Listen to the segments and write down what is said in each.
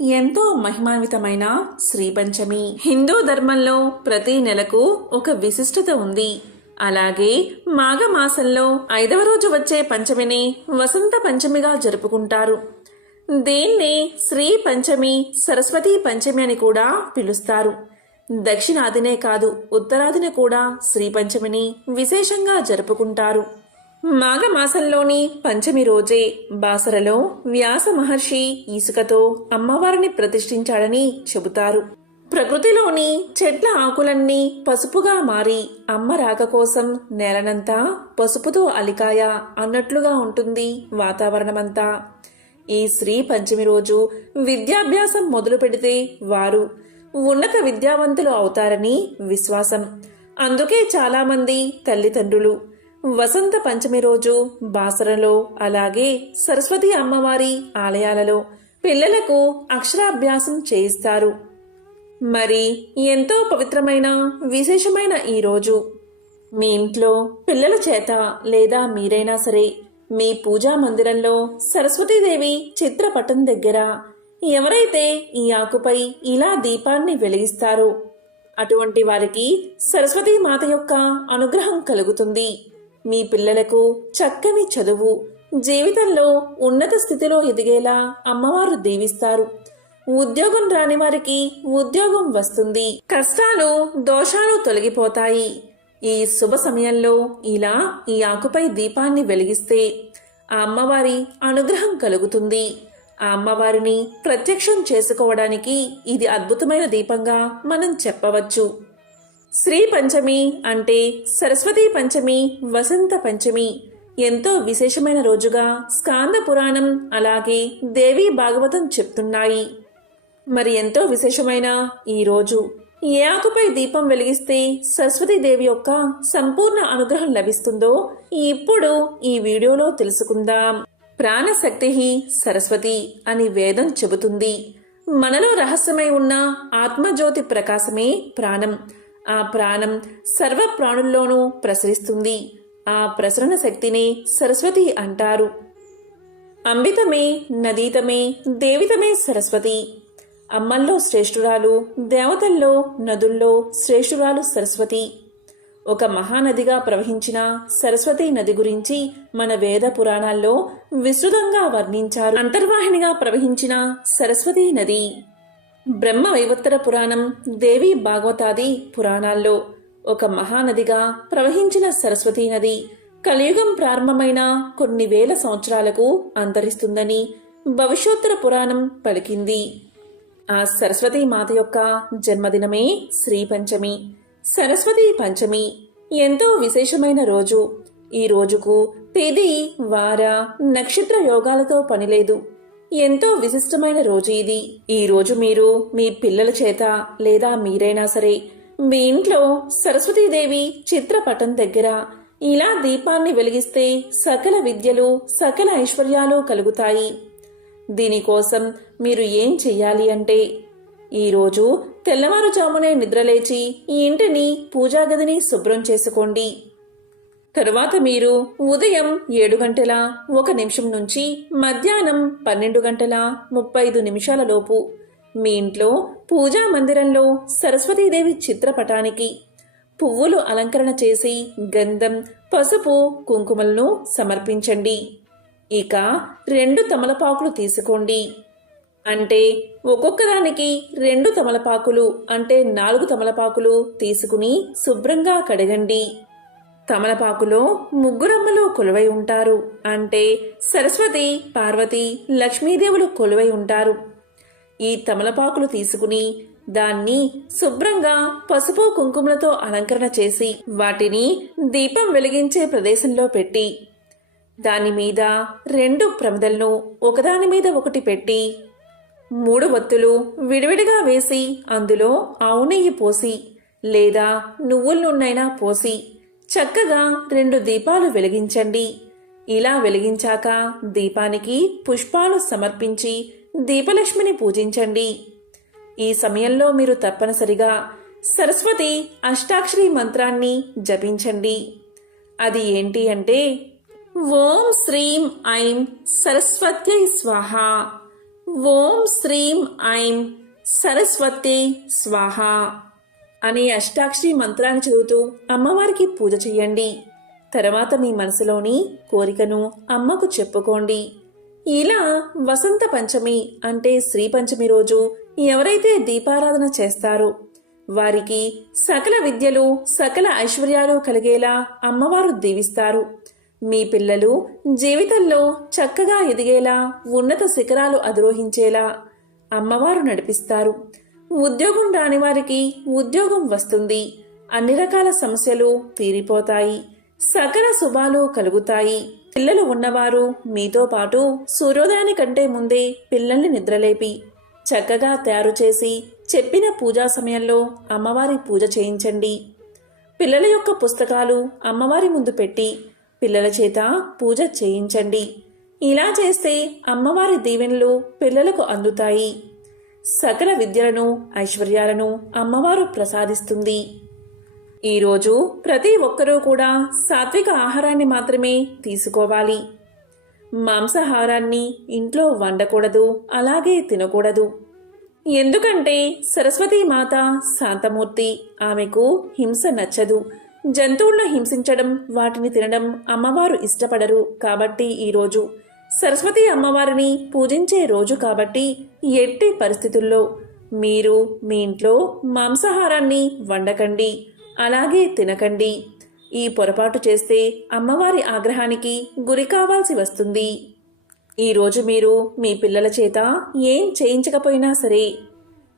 ఎంతో మహిమాన్వితమైన శ్రీ పంచమి. హిందూ ధర్మంలో ప్రతి నెలకు ఒక విశిష్టత ఉంది. అలాగే మాఘమాసంలో 5వ రోజు వచ్చే పంచమిని వసంత పంచమిగా జరుపుకుంటారు. దీన్నే శ్రీ పంచమి, సరస్వతీ పంచమి అని కూడా పిలుస్తారు. దక్షిణాదినే కాదు, ఉత్తరాదిన కూడా శ్రీ పంచమిని విశేషంగా జరుపుకుంటారు. మాఘమాసంలోని పంచమి రోజే బాసరలో వ్యాస మహర్షి ఇసుకతో అమ్మవారిని ప్రతిష్ఠించాడని చెబుతారు. ప్రకృతిలోని చెట్ల ఆకులన్నీ పసుపుగా మారి అమ్మ రాక కోసం నేలనంతా పసుపుతో అలికాయ అన్నట్లుగా ఉంటుంది వాతావరణమంతా. ఈ శ్రీ పంచమి రోజు విద్యాభ్యాసం మొదలు పెడితే వారు ఉన్నత విద్యావంతులు అవుతారని విశ్వాసం. అందుకే చాలామంది తల్లిదండ్రులు వసంత పంచమి రోజు బాసరలో అలాగే సరస్వతి అమ్మవారి ఆలయాలలో పిల్లలకు అక్షరాభ్యాసం చేయిస్తారు. మరి ఎంతో పవిత్రమైన విశేషమైన ఈ రోజు మీ ఇంట్లో పిల్లల చేత లేదా మీరైనా సరే మీ పూజా మందిరంలో సరస్వతీదేవి చిత్రపటం దగ్గర ఎవరైతే ఈ ఆకుపై ఇలా దీపాన్ని వెలిగిస్తారో అటువంటి వారికి సరస్వతీ మాత యొక్క అనుగ్రహం కలుగుతుంది. మీ పిల్లలకు చక్కని చదువు, జీవితంలో ఉన్నత స్థితిలో ఎదిగేలా అమ్మవారు దీవిస్తారు. ఉద్యోగం రాని వారికి ఉద్యోగం వస్తుంది. కష్టాలు, దోషాలు తొలగిపోతాయి. ఈ శుభ సమయంలో ఇలా ఈ ఆకుపై దీపాన్ని వెలిగిస్తే ఆ అమ్మవారి అనుగ్రహం కలుగుతుంది. ఆ అమ్మవారిని ప్రత్యక్షం చేసుకోవడానికి ఇది అద్భుతమైన దీపంగా మనం చెప్పవచ్చు. శ్రీ పంచమి అంటే సరస్వతీ పంచమి, వసంత పంచమి ఎంతో విశేషమైన రోజుగా స్కాంద పురాణం అలాగే దేవీ భాగవతం చెప్తున్నాయి. మరి ఎంతో విశేషమైన ఈ రోజు ఏ ఆకుపై దీపం వెలిగిస్తే సరస్వతీదేవి యొక్క సంపూర్ణ అనుగ్రహం లభిస్తుందో ఇప్పుడు ఈ వీడియోలో తెలుసుకుందాం. ప్రాణశక్తి సరస్వతి అని వేదం చెబుతుంది. మనలో రహస్యమై ఉన్న ఆత్మజ్యోతి ప్రకాశమే ప్రాణం. ఆ ప్రాణం సర్వ ప్రాణుల్లోనూ ప్రసరిస్తుంది. ఆ ప్రసరణ శక్తిని సరస్వతి అంటారు. అంబితమే, నదీతమే, దేవితమే సరస్వతి. అమ్మల్లో శ్రేష్ఠురాలు, దేవతల్లో, నదుల్లో శ్రేష్ఠురాలు సరస్వతి. ఒక మహానదిగా ప్రవహించిన సరస్వతి నది గురించి మన వేద పురాణాల్లో విస్తృతంగా వర్ణించారు. అంతర్వాహినిగా ప్రవహించిన సరస్వతీ నది బ్రహ్మ వైవత్తర పురాణం, దేవీ భాగవతాది పురాణాల్లో ఒక మహానదిగా ప్రవహించిన సరస్వతీ నది కలియుగం ప్రారంభమైన కొన్ని వేల సంవత్సరాలకు అంతరిస్తుందని భవిష్యోత్తర పురాణం పలికింది. ఆ సరస్వతీ మాత యొక్క జన్మదినమే శ్రీ పంచమి. సరస్వతీ పంచమి ఎంతో విశేషమైన రోజు. ఈ రోజుకు తేదీ, వార, నక్షత్ర యోగాలతో పనిలేదు. ఎంతో విశిష్టమైన రోజు ఇది. ఈ రోజు మీరు మీ పిల్లల చేత లేదా మీరైనా సరే మీ ఇంట్లో సరస్వతీదేవి చిత్రపటం దగ్గర ఇలా దీపాన్ని వెలిగిస్తే సకల విద్యలు, సకల ఐశ్వర్యాలు కలుగుతాయి. దీనికోసం మీరు ఏం చెయ్యాలి అంటే ఈరోజు తెల్లవారుజామునే నిద్రలేచి ఈ ఇంటిని, పూజాగదిని శుభ్రం చేసుకోండి. తరువాత మీరు ఉదయం 7:01 నుంచి మధ్యాహ్నం 12:35 లోపు మీ ఇంట్లో పూజా మందిరంలో సరస్వతీదేవి చిత్రపటానికి పువ్వులు అలంకరణ చేసి గంధం, పసుపు, కుంకుమలను సమర్పించండి. ఇక 2 తమలపాకులు తీసుకోండి. అంటే ఒక్కొక్కదానికి 2 తమలపాకులు అంటే 4 తమలపాకులు తీసుకుని శుభ్రంగా కడగండి. తమలపాకులో ముగ్గురమ్మలు కొలువై ఉంటారు. అంటే సరస్వతి, పార్వతి, లక్ష్మీదేవులు కొలువై ఉంటారు. ఈ తమలపాకులు తీసుకుని దాన్ని శుభ్రంగా పసుపు, కుంకుమలతో అలంకరణ చేసి వాటిని దీపం వెలిగించే ప్రదేశంలో పెట్టి దాని మీద 2 ప్రమిదలను ఒకదాని మీద ఒకటి పెట్టి 3 వత్తులు విడివిడిగా వేసి అందులో ఆవు నెయ్యి పోసి లేదా నువ్వుల నూనెనైనా పోసి చక్కగా 2 దీపాలు వెలిగించండి. ఇలా వెలిగించాక దీపానికి పుష్పాలు సమర్పించి దీపలక్ష్మిని పూజించండి. ఈ సమయంలో మీరు తప్పనిసరిగా సరస్వతి అష్టాక్షరి మంత్రాన్ని జపించండి. అది ఏంటి అంటే ఓం శ్రీం ఐం సరస్వత్యై స్వాహ, ఓం శ్రీం ఐం సరస్వతి స్వాహ అనే అష్టాక్షరి మంత్రాన్ని చదువుతూ అమ్మవారికి పూజ చేయండి. తర్వాత మీ మనసులోని కోరికను అమ్మకు చెప్పుకోండి. ఇలా వసంత పంచమి అంటే శ్రీ పంచమి రోజు ఎవరైతే దీపారాధన చేస్తారో వారికి సకల విద్యలు సకల ఐశ్వర్యాలు కలిగేలా అమ్మవారు దీవిస్తారు. మీ పిల్లలు జీవితంలో చక్కగా ఎదిగేలా ఉన్నత శిఖరాలు అధిరోహించేలా అమ్మవారు నడిపిస్తారు. ఉద్యోగం రాని వారికి ఉద్యోగం వస్తుంది. అన్ని రకాల సమస్యలు తీరిపోతాయి. సకల శుభాలు కలుగుతాయి. పిల్లలు ఉన్నవారు మీతో పాటు సూర్యోదయానికంటే ముందే పిల్లల్ని నిద్రలేపి చక్కగా తయారు చేసి చెప్పిన పూజా సమయంలో అమ్మవారి పూజ చేయించండి. పిల్లల యొక్క పుస్తకాలు అమ్మవారి ముందు పెట్టి పిల్లల చేత పూజ చేయించండి. ఇలా చేస్తే అమ్మవారి దీవెనలు పిల్లలకు అందుతాయి. సకల విద్యలను ఐశ్వర్యాలను అమ్మవారు ప్రసాదిస్తుంది. ఈరోజు ప్రతి ఒక్కరూ కూడా సాత్విక ఆహారాన్ని మాత్రమే తీసుకోవాలి. మాంసాహారాన్ని ఇంట్లో వండకూడదు, అలాగే తినకూడదు. ఎందుకంటే సరస్వతీమాత శాంతమూర్తి, ఆమెకు హింస నచ్చదు. జంతువులను హింసించడం, వాటిని తినడం అమ్మవారు ఇష్టపడరు. కాబట్టి ఈరోజు సరస్వతి అమ్మవారిని పూజించే రోజు కాబట్టి ఎట్టి పరిస్థితుల్లో మీరు మీ ఇంట్లో మాంసాహారాన్ని వండకండి, అలాగే తినకండి. ఈ పొరపాటు చేస్తే అమ్మవారి ఆగ్రహానికి గురి కావాల్సి వస్తుంది. ఈరోజు మీరు మీ పిల్లల చేత ఏం చేయించకపోయినా సరే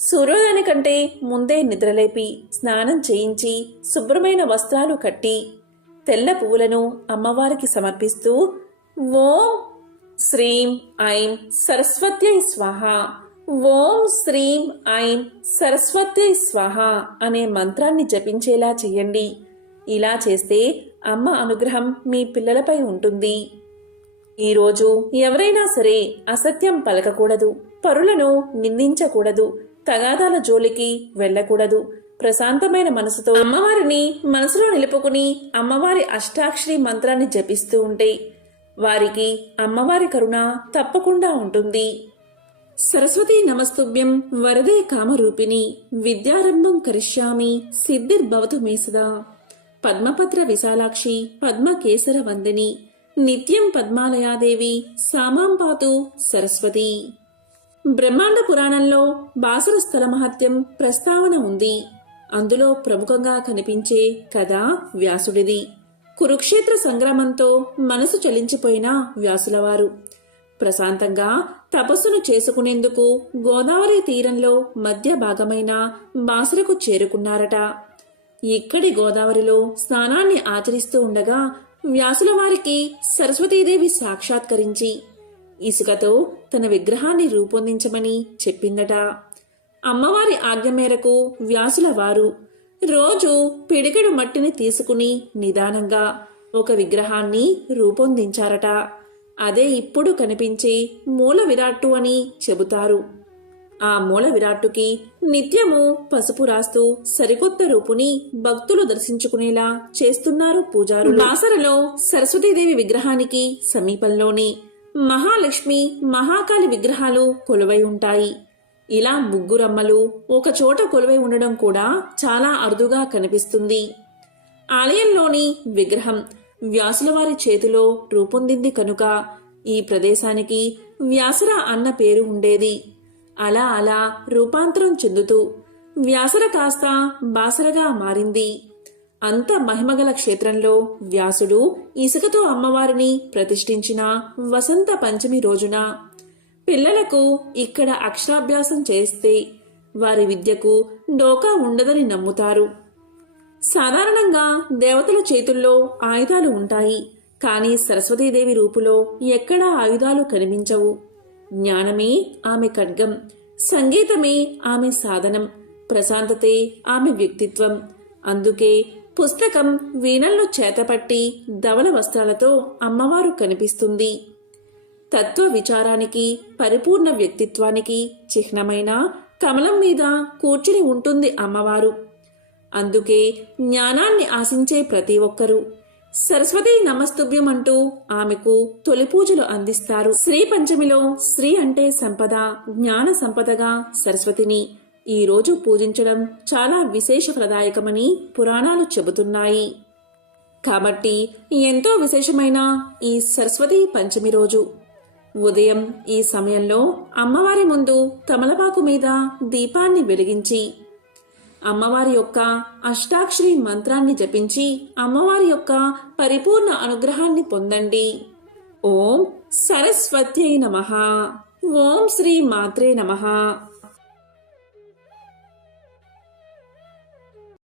సూర్యోదయానికంటే ముందే నిద్రలేపి స్నానం చేయించి శుభ్రమైన వస్త్రాలు కట్టి తెల్ల పువ్వులను అమ్మవారికి సమర్పిస్తూ ఓం శ్రీం ఐం సరస్వత్యై స్వాహ, ఓం శ్రీం ఐం సరస్వత్యై స్వాహ అనే మంత్రాన్ని జపించేలా చేయండి. ఇలా చేస్తే అమ్మ అనుగ్రహం మీ పిల్లలపై ఉంటుంది. ఈరోజు ఎవరైనా సరే అసత్యం పలకకూడదు, పరులను నిందించకూడదు, తగాదాల జోలికి వెళ్ళకూడదు. ప్రశాంతమైన మనసుతో అమ్మవారిని మనసులో నిలుపుకుని అమ్మవారి అష్టాక్షరి మంత్రాన్ని జపిస్తూ ఉంటే వారికి అమ్మవారి కరుణ తప్పకుండా ఉంటుంది. సరస్వతీ నమస్తుభ్యం వరదే కామరూపిణి విద్యారంభం కరిష్యామి సిద్ధిర్భవతు మే సదా పద్మపత్ర విశాలాక్షి పద్మకేసర వందిని నిత్యం పద్మాలయాదేవి సామాం పాతు సరస్వతి. బ్రహ్మాండ పురాణంలో బాసుర స్థల మహత్యం ప్రస్తావన ఉంది. అందులో ప్రముఖంగా కనిపించే కథ వ్యాసుడిది. కురుక్షేత్ర సంగ్రామంతో మనసు చలించిపోయిన వ్యాసులవారు ప్రశాంతంగా తపస్సును చేసుకునేందుకు గోదావరి తీరంలో మధ్య భాగమైన బాసురకు చేరుకున్నారట. ఇక్కడి గోదావరిలో స్నానాన్ని ఆచరిస్తూ ఉండగా వ్యాసుల వారికి సరస్వతీదేవి సాక్షాత్కరించి ఇసుకతో తన విగ్రహాన్ని రూపొందించమని చెప్పిందట. అమ్మవారి ఆజ్ఞ మేరకు వ్యాసుల వారు రోజు పిడికెడు మట్టిని తీసుకుని నిదానంగా ఒక విగ్రహాన్ని రూపొందించారట. అదే ఇప్పుడు కనిపించే మూల విరాట్టు అని చెబుతారు. ఆ మూల విరాట్టుకి నిత్యము పసుపు రాస్తూ సరికొత్త రూపుని భక్తులు దర్శించుకునేలా చేస్తున్నారు పూజారులు. బాసరలో సరస్వతీదేవి విగ్రహానికి సమీపంలోనే మహాలక్ష్మి, మహాకాళి విగ్రహాలు కొలువై ఉంటాయి. ఇలా ముగ్గురమ్మలు ఒక చోట కొలువై ఉండడం కూడా చాలా అరుదుగా కనిపిస్తుంది. ఆలయంలోని విగ్రహం వ్యాసుల వారి చేతిలో రూపొందింది కనుక ఈ ప్రదేశానికి వ్యాసర అన్న పేరు ఉండేది. అలా అలా రూపాంతరం చెందుతూ వ్యాసర కాస్త బాసరగా మారింది. అంత మహిమగల క్షేత్రంలో వ్యాసుడు ఇసుకతో అమ్మవారిని ప్రతిష్ఠించిన వసంత పంచమి రోజున పిల్లలకు ఇక్కడ అక్షరాభ్యాసం చేస్తే వారి విద్యకు డోకా ఉండదని నమ్ముతారు. సాధారణంగా దేవతల చేతుల్లో ఆయుధాలు ఉంటాయి, కానీ సరస్వతీదేవి రూపులో ఎక్కడా ఆయుధాలు కనిపించవు. జ్ఞానమే ఆమె ఖడ్గం, సంగీతమే ఆమె సాధనం, ప్రశాంతతే ఆమె వ్యక్తిత్వం. అందుకే పుస్తకం, వీణలను చేతపట్టి ధవల వస్త్రాలతో అమ్మవారు కనిపిస్తుంది. తత్వ విచారానికి, పరిపూర్ణ వ్యక్తిత్వానికి చిహ్నమైన కమలం మీద కూర్చుని ఉంటుంది అమ్మవారు. అందుకే జ్ఞానాన్ని ఆశించే ప్రతి ఒక్కరూ సరస్వతి నమస్తుభ్యం అంటూ ఆమెకు తొలి పూజలు అందిస్తారు. శ్రీ పంచమిలో శ్రీ అంటే సంపద, జ్ఞాన సంపదగా సరస్వతిని ఈ రోజు పూజించడం చాలా విశేషప్రదాయకమని పురాణాలు చెబుతున్నాయి. కాబట్టి ఎంతో విశేషమైన ఈ సరస్వతి పంచమి రోజు ఉదయం ఈ సమయంలో అమ్మవారి ముందు తమలపాకు మీద దీపాన్ని వెలిగించి అమ్మవారి యొక్క అష్టాక్షరి మంత్రాన్ని జపించి అమ్మవారి యొక్క పరిపూర్ణ అనుగ్రహాన్ని పొందండి. ఓం సరస్వత్యై నమః. ఓం శ్రీ మాత్రే నమః.